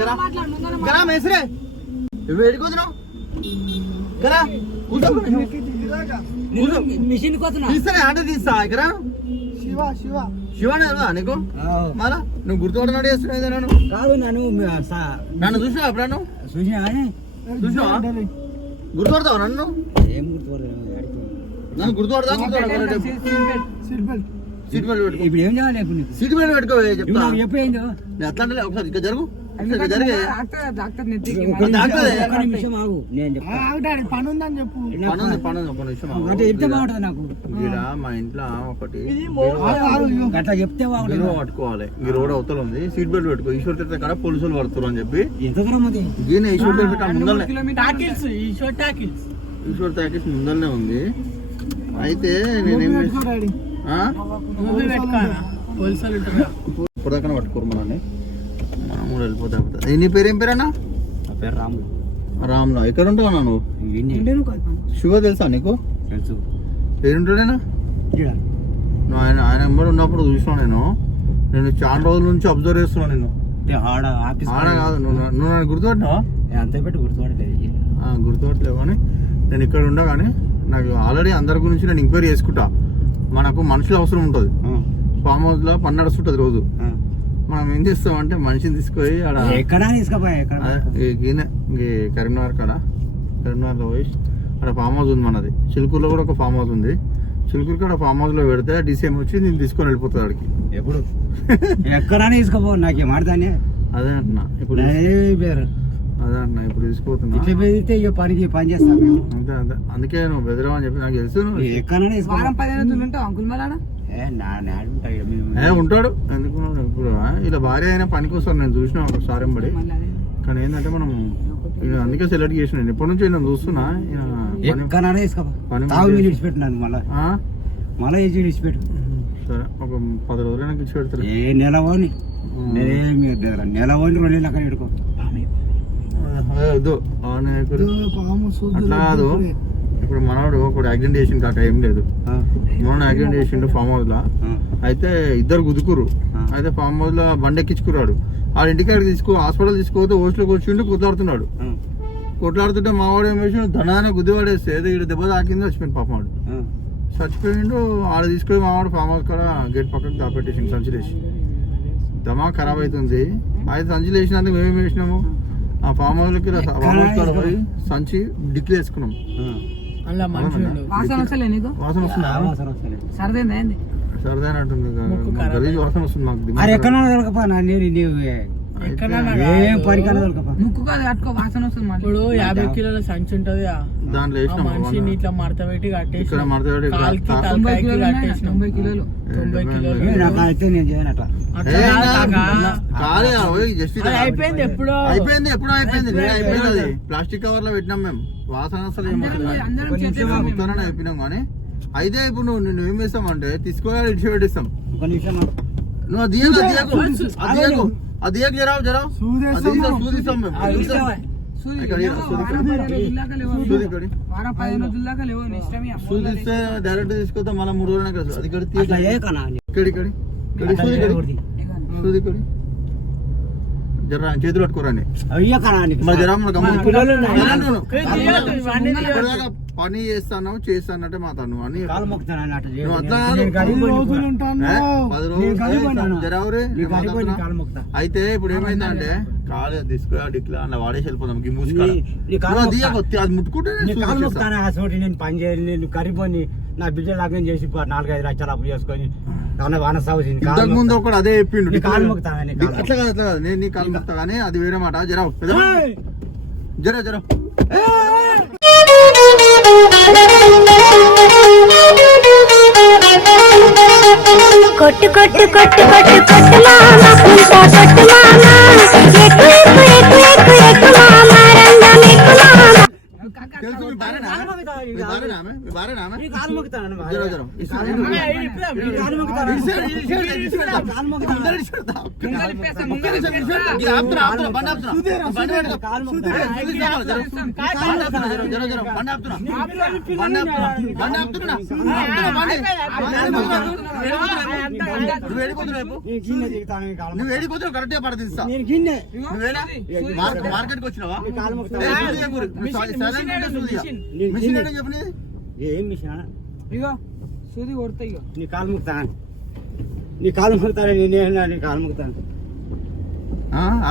కరా మేసరే వేడుకోతున్నావు కరా మిషన్ తీస్తానే అంటే తీస్తా ఇక్కడ శివానే నీకు మళ్ళా నువ్వు గుర్తుపడినాడు చేస్తున్నావు కాదు నన్ను చూసినావు ఎప్పుడన్నా చూసినావా గుర్తుపడతావు నన్ను ఏం గుర్తుపడతాను నన్ను గుర్తుపడతా సీట్ బెల్ట్ పెట్టుకో ఇప్పుడు ఏం చేయాలి సీట్ బెల్ట్ పెట్టుకో చెప్తా చెప్పేందో నేను అట్లా అంటే ఒకసారి ఇక్కడ జరుగు పని ఉందని చెప్పు నాకు మా ఇంట్లో ఒకటి అట్లా చెప్తే పట్టుకోవాలి ఈ రోడ్ అవతల ఉంది సీట్ బెల్ట్ పెట్టుకో ఈశ్వర్ తీర్థ కాడ పోలీసులు పడుతున్నారు అని చెప్పి ఎంత దూరం అది ఈయన ఈశ్వర్ తీర్థ ముందరనే ఈశ్వర్ టాకీస్ ముందరనే ఉంది అయితే నేనేం ఇప్పటిదాకా పట్టుకోరు మనల్ని మామూలు వెళ్ళిపోతా నీ పేరు ఏం పేరన్నా నా పేరు రాములు రామ్లో ఎక్కడ ఉంటావు నువ్వు శివ తెలుసా నీకు తెలుసు పేరుంటాడేనా నువ్వు ఆయన ఎంబడి ఉన్నప్పుడు చూసినావు నేను చాలా రోజుల నుంచి అబ్జర్వ్ చేస్తున్నాను నేను ఆడ కాదు నువ్వు నన్ను గుర్తుపట్టినావా అంతే పెట్టి గుర్తుపడలేదు గుర్తుపట్టలేవు కానీ నేను ఇక్కడ ఉండగానే నాకు ఆల్రెడీ అందరి గురించి నేను ఎంక్వైరీ చేసుకుంటా మనకు మనుషులు అవసరం ఉంటుంది ఫామ్ హౌస్ లో పని నడుస్తుంటది రోజు మనం ఏం చేస్తామంటే మనిషిని తీసుకొని ఆడ కరీంనగర్ కాడ కరీంనగర్లో పోయి అక్కడ ఫామ్ హౌస్ ఉంది మనది చిలుకూరులో కూడా ఒక ఫామ్ హౌస్ ఉంది చిలుకూరు కాడ ఫామ్ హౌస్ లో పెడితే డీసీఎం వచ్చి నేను తీసుకొని వెళ్ళిపోతుంది అక్కడికి ఎప్పుడు ఎక్కడనే తీసుకోపో నాకేం ఆడతానే అదే అంటున్నా ఇప్పుడు అదే అంటున్నా ఇప్పుడు తీసుకోపోతున్నా ఇట్లా పెడితే ఇక పని చేస్తాం మేము అంతే అంతే అందుకే నువ్వు బెదరావు అని చెప్పి నాకు తెలుసు ఎక్కడనే ఉంటాడు ఎందుకు ఇప్పుడు ఇలా భార్య అయినా పనికి వస్తాను నేను చూసిన ఒకసారి పడి కానీ ఏంటంటే మనం అందుకే సెలెక్ట్ చేసిన నేను ఎప్పటి నుంచి నేను చూస్తున్నా విడిచిపెట్టినాను మళ్ళీ విడిచిపెట్టు సరే ఒక 10 రోజులు నాకు ఇచ్చి పెడతారు నెలవని 2 నెలలు అక్కడ పెట్టుకో అట్లా కాదు ఇప్పుడు మనవాడు ఒకటి యాక్సిడెంట్ చేసిన కాక ఏం లేదు మొన్న యాక్సిడెంట్ చేసిండు ఫామ్ హౌస్ లో అయితే ఇద్దరు గుదుకురు అయితే ఫామ్ హౌస్ లో బండి ఎక్కించుకున్నాడు ఆ ఇంటికాడికి హాస్పిటల్ తీసుకోతే హోస్టల్ కూర్చుంటూ కొట్లాడుతున్నాడు కొట్లాడుతుంటే మావాడు ఏం వేసి ధనాన గుద్ది పడేస్తే ఏదో ఇక్కడ దెబ్బ తాకింది చచ్చిపోయింది పాప వాడు చచ్చిపోయిండు ఆడ తీసుకొని మావాడు ఫామ్ హౌస్ కూడా గేట్ పక్కకు దాపెట్టేసిండు సంచి వేసి దమా ఖరాబ్ అవుతుంది అయితే సంచి వేసినందుకు మేమేం వేసినాము ఆ ఫామ్ హౌస్ లకి పోయి సంచి డిక్కి వేసుకున్నాం వాసన సరదేనంటుంది గలీజ్ వాసన వస్తుంది నాకు ముక్కు కాదు కట్టుకో వాసన వస్తుంది ఇప్పుడు 50 కిలోల సంచి ఉంటది దాంట్లో మనిషిని ఇట్లా మడత పెట్టి కట్టేసి 90 కిలోలు అయిపోయింది ఎప్పుడో అయిపోయింది అది ప్లాస్టిక్ కవర్ లో పెట్టినాం మేము వాసన అసలు అయిపోయినాం కానీ అయితే ఇప్పుడు నువ్వు ఏం చేస్తామంటే తీసుకోవాలి ఇచ్చి పెట్టిస్తాం నువ్వు అది జరావు సూదిస్తాం మేము సూదిస్తే డైరెక్ట్ తీసుకొస్తాం మళ్ళీ 3 రోజులనే కదా అది సూది జర చేతులు పట్టుకోరండి పని చేస్తానంటే మాట్లాడు అని అయితే ఇప్పుడు ఏమైందంటే కాలు తీసుకో డిక్లా అలా వాడేసి వెళ్ళిపోతాం అది ముట్టుకుంటే నేను పని చేయాలి నేను కరిపోని నా బిడ్డ లాగం చేసి 4-5 లక్షలు అప్పు చేసుకొని ముందు ఒకటి అదే చెప్పిండు అట్లా కాదు నేను నీ కాలు మొక్తా కానీ అది వేరే మాట జర కొట్టు కొట్టు కొట్టు కొట్టు కొట్టు మామ కుంట కొట్టు మామ ఎక్కు ఎక్కు ఎక్కు ఎక్కు ఎక్కు మామ రంగం ఎక్కు మామ కాలు మొక్కుతాను మా. జర, జర. నీ కాలు మొక్కుతాను. నీ కాలు మొక్కుతాను. కాలు మొక్కుతాను. ఇది ఆపుతున్నా, ఆపుతున్నా, బండి ఆపుతున్నా. బండి పెట్టుకో. కాలు మొక్కుతాను. బండి ఆపుతున్నా, జర, జర, బండి ఆపుతున్నా. బండి ఆపుతున్నా, బండి ఆపుతున్నా. ఆపుతున్నా, బండి. నువ్వు ఏడిపోతున్నావు రేపు? నేను గిన్నె దిగుతాను, నీ కాలు నువ్వు ఏడిపోతున్నావు కరెక్ట్గా పడతీస్తా. నేను గిన్నె నువ్వేనా మార్కెట్కి వచ్చినావా? నీ కాలు మొక్కుతాను. మిషన్ ఏంటో చెప్పు నీది. ఏం మిషన్ ఇగో సూది కొడతా ఇగో నీ కాలు మొక్కుతాను. నీ కాలు మొక్కుతాను. నేనే నీ కాలు మొక్కుతాను.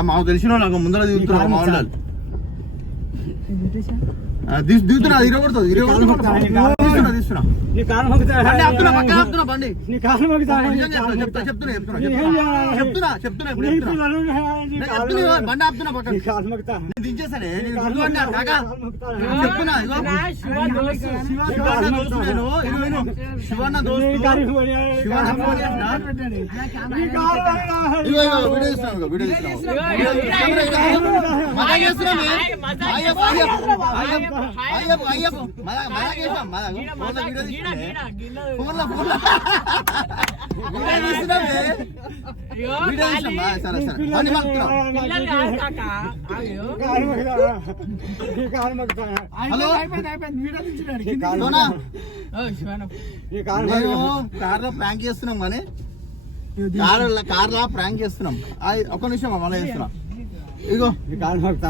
మాకు తెలిసిన నాకు ముందర దిగుతున్నా మా వాళ్ళు దిగుతున్నా ఇరగొడుతుంది తీస్తున్నా నీ కాలు మొక్కుతాను. బండి ఆపుతున్నా, పక్కన ఆపుతున్నా బండి. నీ కాలు మొక్కుతాను. చెప్తున్నా బండి ఆపుతున్నా పక్కన. నీ కాలు మొక్కుతాను. నేను దించేసానే కాకా చెప్తున్నా ఇగో శివన్న దోస్తు నేను శివన్న దోస్తు శివన్న ఫోన్ చేసిన ఇగో ఇగో వీడియో ఇస్తున్నాం ఇగో వీడియో ఇస్తున్నాం మజా చేస్తున్నాం అయ్యప్ప మజా చేసాం ఫోన్లో వీడియో తీసుకున్నాం ఫోన్లో వీడియో తీస్తున్నాం వీడియో తీసినాం సరే సరే బండి మాకుతున్నాం హలో సోనా నేను కార్లో ప్రాంక్ చేస్తున్నాం కానీ కార్లో ప్రాంక్ చేస్తున్నాం ఒక్క నిమిషం మళ్ళీ చేస్తున్నాం ఇగో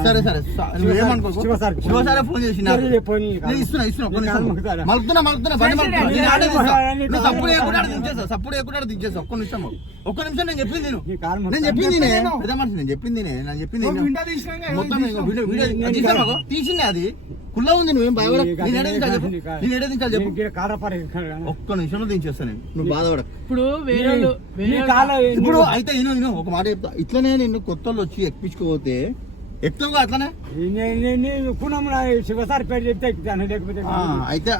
సరే సరే నువ్వేమనుకో శివసారే ఫోన్ చేసి ఇస్తున్నా ఒక్క నిమిషం మలుపుతున్నా బండి మలుపుతున్నా సప్పుడు వేయకుండా దించేస్తా ఒక్క నిమిషం నేను చెప్పింది నేను చెప్పింది మొత్తం వీడియో తీసిందే అది కుల్లా ఉంది నువ్వేం భయపడ నేను ఏడేదించాలి చెప్పు ఒక్క నిమిషంలో దించేస్తా నేను నువ్వు బాధపడ ఇప్పుడు అయితే నేను ఒక మాట చెప్తా ఇట్లనే నిన్ను కొత్త వచ్చి ఎక్కించుకోపోతే ఎక్కువగా అట్లనే శివసారి పేరు చెప్తే ఎక్కుతాను లేకపోతే అయితే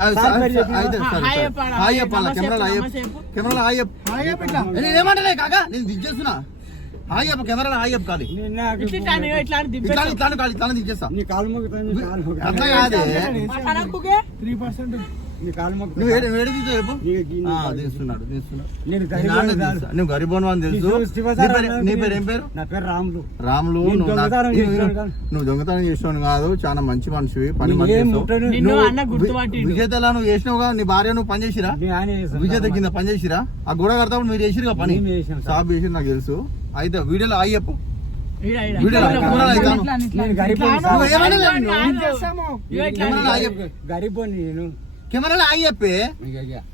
కెమెరాలో ఏమంటలే కాకా నేను దించేస్తున్నా హాయప్ప కెమెరాలో హాయప్ప కాదు ఇట్లా దించేస్తా నీ కాలు మొక్కుతాను. అట్లా కాదే 3% నువ్వు ఏడు తీసుకో చెప్పు తీస్తున్నాడు నేను నువ్వు గరీబోన్ అని తెలుసు నీ పేరు ఏం పేరు? నా పేరు రాములు. రాములు నువ్వు దొంగతనం చేసినావు కాదు చాలా మంచి మనిషివి పని విజేతలా నువ్వు చేసినావుగా నీ భార్య నువ్వు పని చేసిరా విజేత కింద పని చేసిరా ఆ గోడ కడతావు మీరు చేసిరుగా పని సాబ్ చేసి నాకు తెలుసు అయితే వీడియోలో అయ్యప్పు గరీబోని నేను కెమెరాలో హాయ్ చెప్పే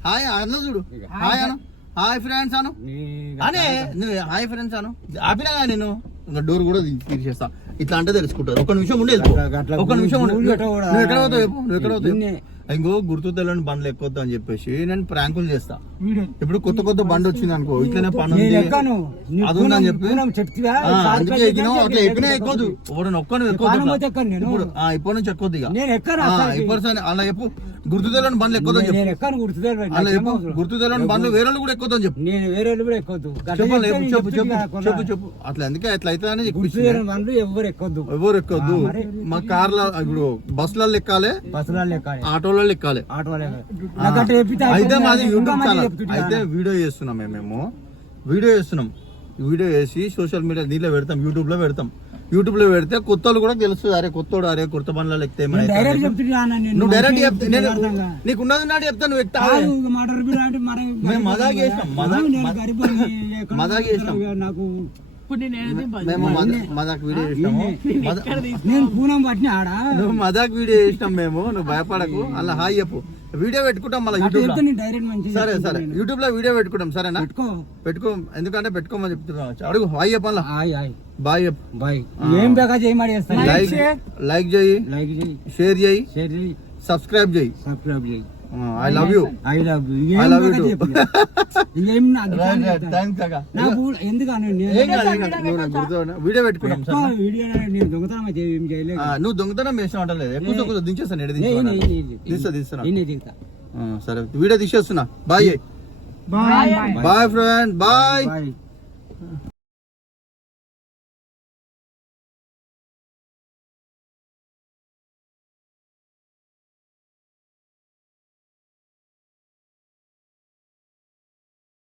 హాయ్ అన్న చూడు హాయ్ అను హాయ్ ఫ్రెండ్స్ అను అనే నువ్వు హాయ్ ఫ్రెండ్స్ అను ఆపినా నేను ఇంకా డోర్ కూడా తీసేస్తా ఇట్లా అంటే తెలుసుకుంటారు ఒక నిమిషం ఉండేది ఒక నిమిషం నువ్వు ఎక్కడ పోతావు చెప్పు నువ్వు ఎక్కడ పోతావు ఇంకో గుర్తు తెలియని బండ్లు ఎక్కొద్దు అని చెప్పేసి నేను ప్రాంకులు చేస్తా ఇప్పుడు కొత్త బండి వచ్చింది అనుకో ఇట్లనే పని అది ఉందని చెప్పి అందుకే ఎక్కినావు అట్లా ఎక్కినా ఎక్కొద్దు ఒకటి ఒక్కను ఎక్కొద్దు ఇప్పటి నుంచి ఎక్కొద్దు ఇక ఇప్పుడు అలా చెప్పు గుర్తు తెలియని బండ్లు ఎక్కొద్దు అని చెప్పు అలా చెప్పు గుర్తు తెలియని బండ్లు వేరే కూడా ఎక్కొద్దు అని చెప్పు నేను వేరే కూడా ఎక్కొద్దు చెప్పు అట్లా ఎందుకే అట్లా అయితే అని బండ్లు ఎవరు ఎక్కొద్దు మా కార్ల ఇప్పుడు బస్సులలో ఎక్కాలి ఆటోలలో ఎక్కాలి అయితే మాది యూట్యూబ్ ఛానల్ అయితే వీడియో చేస్తున్నాం మేము వీడియో చేసి సోషల్ మీడియా దీంట్లో పెడతాం యూట్యూబ్ లో పెడితే కొత్తలు కూడా తెలుస్తుంది అరే కొత్తోడు అరే కొత్త బండ్లలో ఎక్కితే నువ్వు డైరెక్ట్ చెప్తే నేను నీకు ఉన్నది నాటి చెప్తా నువ్వు ఎక్కుతా మేము మజాక్ చేసినాం నాకు మేము మజాక్ వీడియో చేసినాము నేను పూనం పట్టిన ఆడ నువ్వు మజాక్ వీడియో చేసినాం మేము నువ్వు భయపడకు అలా హాయ్ చెప్పు వీడియో పెట్టుకుంటాం మళ్ళీ యూట్యూబ్ సరే యూట్యూబ్ లో వీడియో పెట్టుకుంటాం సరేనా పెట్టుకో ఎందుకంటే పెట్టుకోమని చెప్తున్నా అడుగు హాయ్ చెప్పాలా బాయ్ చెప్పు బాయ్ ఏం బేగా చేయమని లైక్ చేయి షేర్ చేయి సబ్స్క్రైబ్ చేయి I love you వీడియో పెట్టుకున్నాం నువ్వు దొంగతనం వేసిన అంటలేదు ఎక్కువ దించేస్తాను తీస్తా సరే వీడియో తీసేస్తున్నా బాయ్ ఫ్రెండ్ బాయ్